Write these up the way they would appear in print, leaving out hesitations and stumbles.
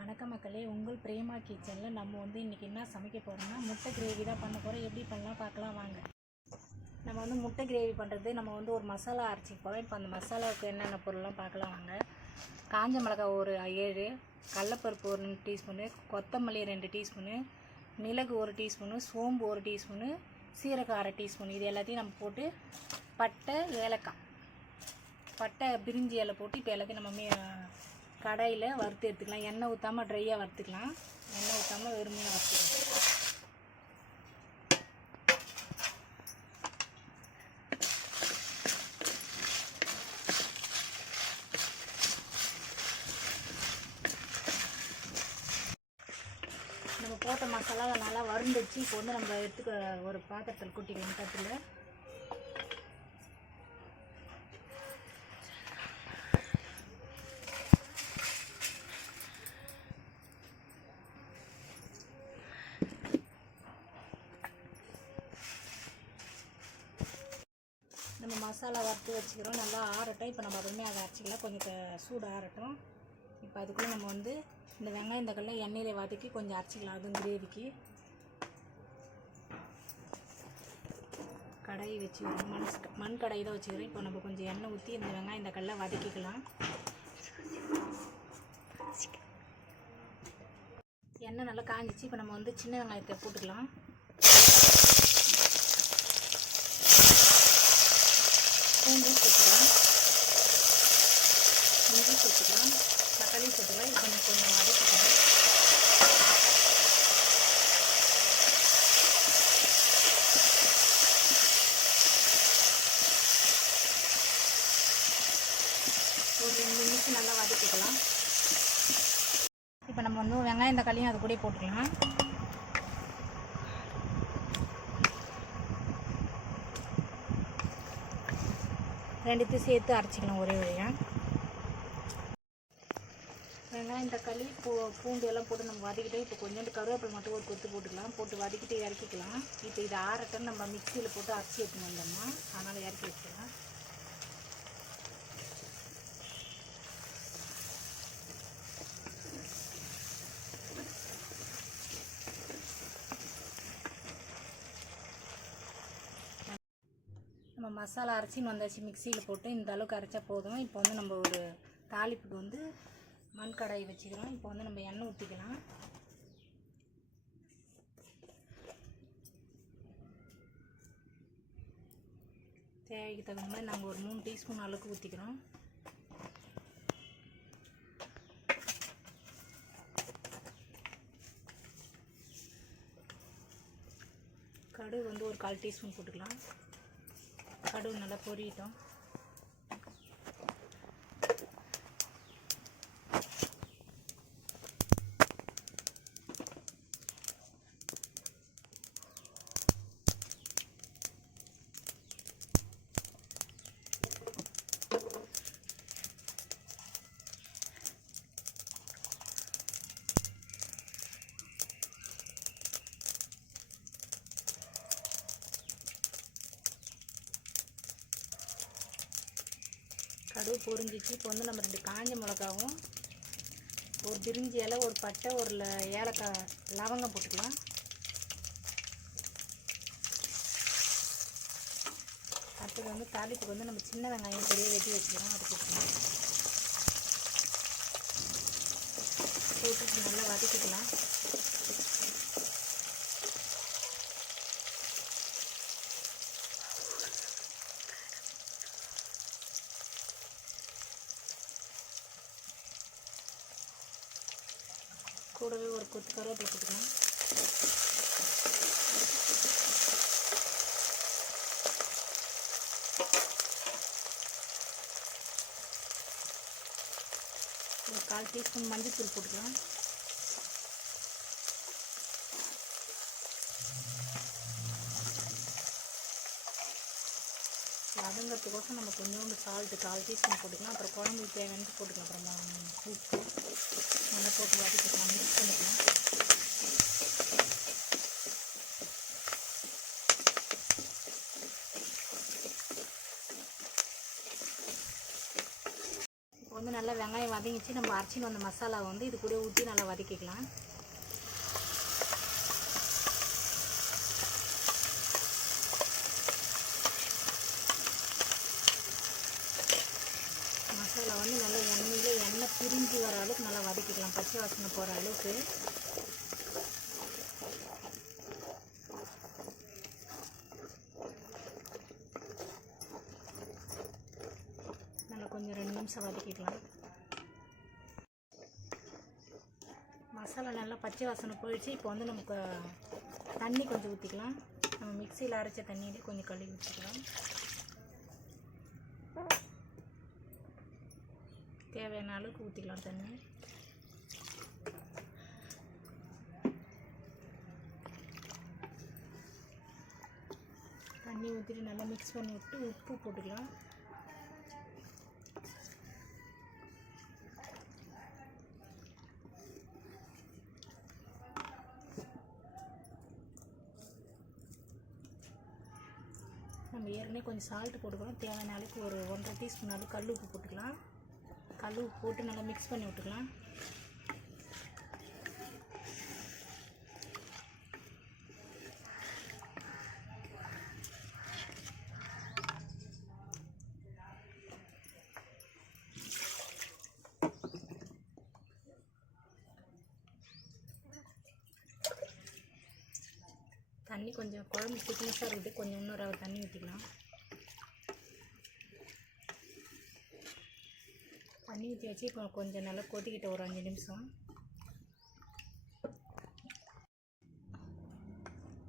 வணக்கம் மக்களே, உங்கள் பிரேமா கிச்சனில் நம்ம இன்றைக்கி என்ன சமைக்க போகிறோம்னா முட்டை கிரேவி தான் பண்ண போகிறோம். எப்படி பண்ணலாம் பார்க்கலாம் வாங்க. நம்ம முட்டை கிரேவி பண்ணுறது நம்ம ஒரு மசாலா அரைச்சிக்க போகிறோம். இப்போ அந்த மசாலாவுக்கு என்னென்ன பொருள்லாம் பார்க்கலாம் வாங்க. காஞ்ச மிளகாய் ஒரு 7, கடலப்பருப்பு ஒரு 2 டீஸ்பூனு, கொத்தமல்லி 2 டீஸ்பூனு, மிளகு 1 டீஸ்பூனு, சோம்பு 1 டீஸ்பூனு, சீரகம் 1/2 டீஸ்பூன். இது எல்லாத்தையும் நம்ம போட்டு பட்டை, ஏலக்காய், பட்டை பிரிஞ்சி இலை போட்டு இப்போ எல்லாத்தையும் நம்ம கடாயில் வறுத்து எடுத்துக்கலாம். எண்ணெய் ஊற்றாமல் ட்ரையாக வறுத்துக்கலாம். எண்ணெய் ஊற்றாமல் வெறுமையாக வறுத்துக்கலாம். நம்ம போட்ட மசாலா நல்லா வறுந்துச்சு. இப்போ நம்ம எடுத்துக்க ஒரு பாத்திரத்தில் கூட்டிக்கலாம். தட்டில் நம்ம மசாலா வறுத்து வச்சுக்கிறோம். நல்லா ஆறட்டும். இப்போ நம்ம அதுவுமே அதை அரைச்சிக்கலாம். கொஞ்சம் சூடு ஆறட்டும். இப்போ அதுக்குள்ளே நம்ம இந்த வெங்காயம் தக்காளி எண்ணெயில் வதக்கி கொஞ்சம் அரைச்சிக்கலாம். அதுவும் கிரேவிக்கு கடாய் வச்சுக்கிறோம். மண் கடாய் தான் வச்சுக்கிறோம். இப்போ நம்ம கொஞ்சம் எண்ணெய் ஊற்றி இந்த வெங்காயம் தக்காளி வதக்கிக்கலாம். எண்ணெய் நல்லா காஞ்சிச்சு. இப்போ நம்ம சின்ன வெங்காயத்தை போட்டுக்கலாம். பூண்டு சேர்த்துக்கலாம், இஞ்சி சேர்த்துக்கலாம், தக்காளி சேர்த்துக்கலாம். இப்போ கொஞ்சம் வதக்கிக்கலாம். ஒரு 2 நிமிஷம் நல்லா வதக்கிக்கலாம். இப்போ நம்ம வெங்காயம் தக்காளியும் அது கூட போட்டுக்கலாம். ரெண்டுத்தையும் சேர்த்து அரைச்சிக்கலாம் ஒரே வழியாக. வெங்காயம் தக்காளி பூண்டு எல்லாம் போட்டு நம்ம வதக்கிட்டு இப்போ கொஞ்சோண்டு கருவேப்பிலை மட்டும் ஒரு கொத்து போட்டுக்கலாம். போட்டு வதக்கிட்டு இறக்கிக்கலாம். இப்போ இது ஆறட்டும். நம்ம மிக்சியில் போட்டு அரைச்சி எடுத்துன்னு வந்தோம்னா அதனால் இறக்கி வச்சுக்கலாம். நம்ம மசாலா அரைச்சின்னு வந்தாச்சு. மிக்சியில் போட்டு இந்த அளவுக்கு அரைச்சா போதும். இப்போ நம்ம ஒரு தாளிப்புக்கு மண் கடாய் வச்சுக்கிறோம். இப்போ நம்ம எண்ணெய் ஊற்றிக்கலாம். தேவைக்கு தகுந்த மாதிரி நாங்கள் ஒரு 3 டீஸ்பூன் அளவுக்கு ஊற்றிக்கிறோம். கடுகு ஒரு 1/4 டீஸ்பூன் போட்டுக்கலாம். கடுகு நல்லா பொரியட்டும். கடுகு பொரிஞ்சிச்சு. இப்போ நம்ம 2 காஞ்ச மிளகாவும், ஒரு பிரிஞ்சி இலை, ஒரு பட்டை, ஒரு ஏலக்காய், லவங்கம் போட்டுக்கலாம். அடுத்தது தாளிப்புக்கு நம்ம சின்ன வெங்காயம் பெரிய வெட்டி வச்சுக்கிறோம். அது போட்டுக்கலாம். போட்டு நல்லா வதக்கிக்கலாம். கூடவே ஒரு கொத்து கருவேப்பிலை போட்டுக்கலாம். ஒரு 1/4 டீஸ்பூன் மஞ்சள்தூள் போட்டுக்கலாம். வதங்கிறதுக்கோசம் நம்ம கொஞ்சோண்டு சால்ட்டு 1/4 டீஸ்பூன் போட்டுக்கலாம். அப்புறம் குழம்புக்கு தேவையானது போட்டுக்கலாம். அப்புறமா உப்பு நல்லா போட்டு வதக்கிக்கலாம். மிக்ஸ் பண்ணிக்கலாம். இப்போ நல்லா வெங்காயம் வதங்கிச்சு. நம்ம அரைச்சின்னு வந்த மசாலாவை வந்து இது கூட ஊற்றி நல்லா வதக்கிக்கலாம். மசாலா வந்து நல்லா எண்ணெய் பிரிஞ்சு வர அளவுக்கு நல்லா வதக்கிக்கலாம், பச்சை வாசனை போகிற அளவுக்கு. நல்லா கொஞ்சம் 2 நிமிஷம் வதக்கிக்கலாம். மசாலா நல்லா பச்சை வாசனை போயிடுச்சு. இப்போ வந்து நமக்கு தண்ணி கொஞ்சம் ஊற்றிக்கலாம். நம்ம மிக்சியில் அரைச்ச தண்ணியிலே கொஞ்சம் கழுவி ஊற்றிக்கலாம். தேவையான அளவுக்கு ஊற்றிக்கலாம் தண்ணி. தண்ணி ஊற்றிட்டு நல்லா மிக்ஸ் பண்ணி விட்டு உப்பு போட்டுக்கலாம். நம்ம ஏற்கனவே கொஞ்சம் சால்ட்டு போட்டுக்கலாம். தேவையான அளவுக்கு ஒரு 1.5 டீஸ்பூன் அளவுக்கு கல் உப்பு போட்டுக்கலாம். கல் உப்பு போட்டு நல்லா மிக்ஸ் பண்ணி விட்டுக்கலாம். தண்ணி கொஞ்சம் குழம்பு திக்னஸாக இருக்குது, கொஞ்சம் இன்னொரு தண்ணி ஊற்றிக்கலாம். தண்ணி ஊற்றி வச்சு இப்போ கொஞ்சம் நல்லா கொதிக்கிட்ட ஒரு 5 நிமிஷம்.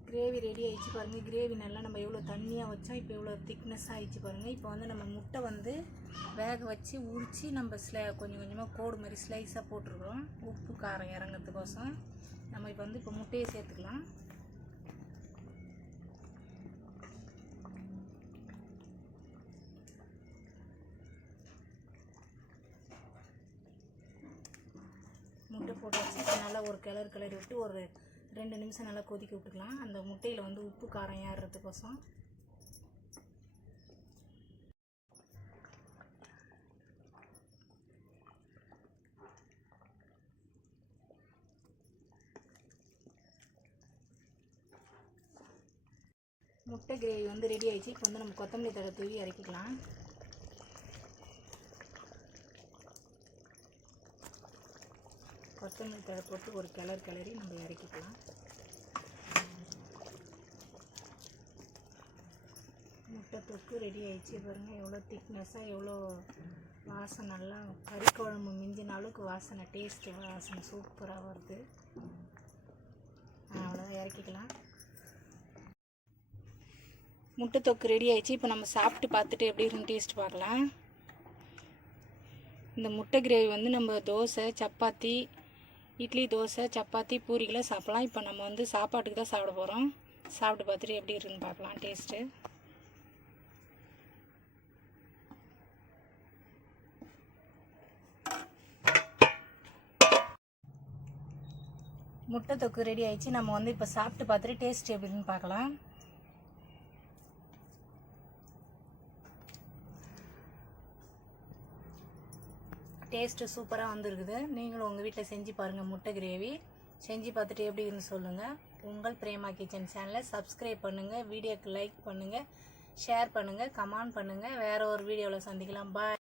கிரேவி ரெடி ஆகிடுச்சு பாருங்கள். கிரேவி நல்லா நம்ம எவ்வளோ தண்ணியாக வச்சோம், இப்போ எவ்வளோ திக்னஸாக ஆகிடுச்சு பாருங்கள். இப்போ வந்து நம்ம முட்டை வந்து வேக வச்சு உரித்து நம்ம கொஞ்சம் கொஞ்சமாக கோடு மாதிரி ஸ்லைஸாக போட்டிருக்கிறோம், உப்பு காரம் இறங்கிறதுக்கோசம். நம்ம இப்போ வந்து முட்டையை சேர்த்துக்கலாம். முட்டை போட்டு வச்சு நல்லா ஒரு கிளறி விட்டு ஒரு 2 நிமிஷம் நல்லா கொதிக்க விட்டுக்கலாம். அந்த முட்டையில் வந்து உப்பு காரம் ஏறுறதுக்கோசம். முட்டை கிரேவி வந்து ரெடி ஆகிடுச்சு. இப்போ வந்து நம்ம கொத்தமல்லி தழை தூவி இறக்கிக்கலாம். கொத்தமல்லி தழை போட்டு ஒரு கிளறி நம்ம இறக்கிக்கலாம். முட்டை தொக்கு ரெடி ஆகிடுச்சு பாருங்கள். எவ்வளோ திக்னஸாக, எவ்வளோ வாசனை, நல்லா கறி குழம்பு மிஞ்சின அளவுக்கு வாசனை, டேஸ்ட்டு வாசனை சூப்பராக வருது. அவ்வளோதான், இறக்கிக்கலாம். முட்டை தொக்கு ரெடி ஆகிடுச்சு. இப்போ நம்ம சாப்பிட்டு பார்த்துட்டு எப்படி இருக்குன்னு டேஸ்ட் பார்க்கலாம். இந்த முட்டை கிரேவி வந்து நம்ம தோசை, சப்பாத்தி, இட்லி, தோசை, சப்பாத்தி, பூரிக்கெலாம் சாப்பிட்லாம். இப்போ நம்ம வந்து சாப்பாட்டுக்கு தான் சாப்பிட போகிறோம். சாப்பிட்டு பார்த்துட்டு எப்படி இருக்குன்னு பார்க்கலாம் டேஸ்ட்டு. முட்டை தொக்கு ரெடி ஆயிடுச்சு. நம்ம வந்து இப்போ சாப்பிட்டு பார்த்துட்டு டேஸ்ட் எப்படின்னு பார்க்கலாம். டேஸ்ட்டு சூப்பராக வந்துருக்குது. நீங்களும் உங்கள் வீட்டில் செஞ்சு பாருங்கள் முட்டை கிரேவி. செஞ்சு பார்த்துட்டு எப்படி இருக்குன்னு சொல்லுங்கள். உங்கள் பிரேமா கிச்சன் சேனலை சப்ஸ்கிரைப் பண்ணுங்கள், வீடியோக்கு லைக் பண்ணுங்கள், ஷேர் பண்ணுங்கள், கமெண்ட் பண்ணுங்கள். வேறு ஒரு வீடியோவில் சந்திக்கலாம். பாய்.